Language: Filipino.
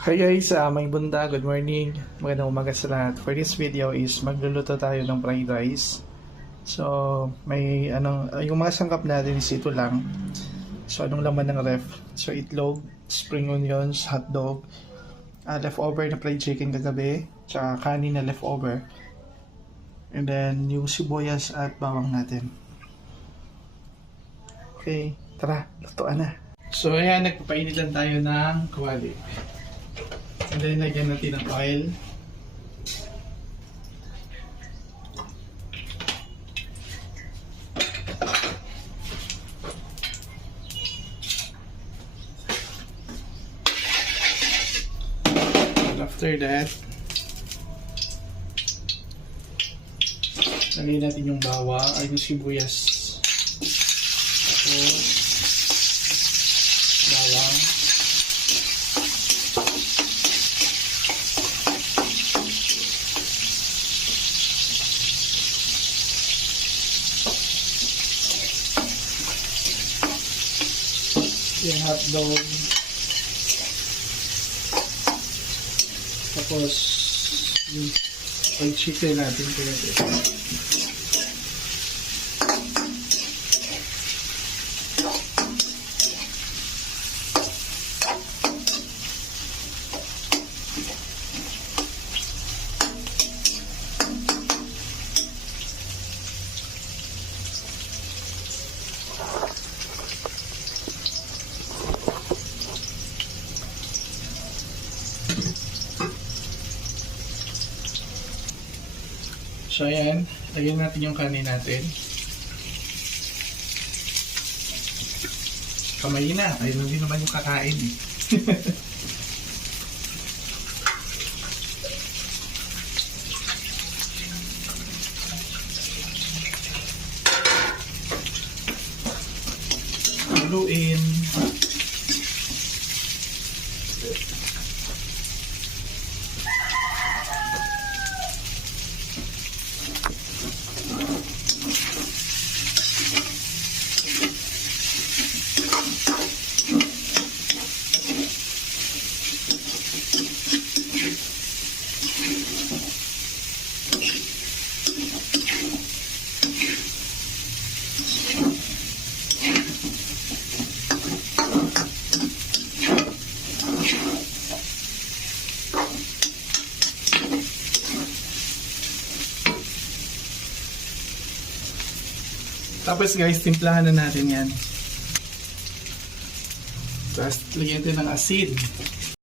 Hi guys, may bunda, good morning. Magandang umaga sa lahat. For this video is magluluto tayo ng fried rice. So, may yung mga sangkap natin is ito lang. So, anong laman ng ref? So, itlog, spring onions, hotdog, leftover na fried chicken kagabi, tsaka kanin na leftover. And then, yung sibuyas at bawang natin. Okay, tara, lutuan na. So, ayan, nagpapainit lang tayo ng kawali. And then, lagyan natin ng oil. And after that, lagyan natin yung bawang, ay yung sibuyas. Tapos, bawang. Yung hotdog, tapos yung fried chicken natin pinagay. So ayan, lagyan natin yung kanin natin. Kamay na, ayun din naman yung kakain eh. Haluin. Tapos guys, timplahan na natin yan. Tapos lagyan natin ng asin.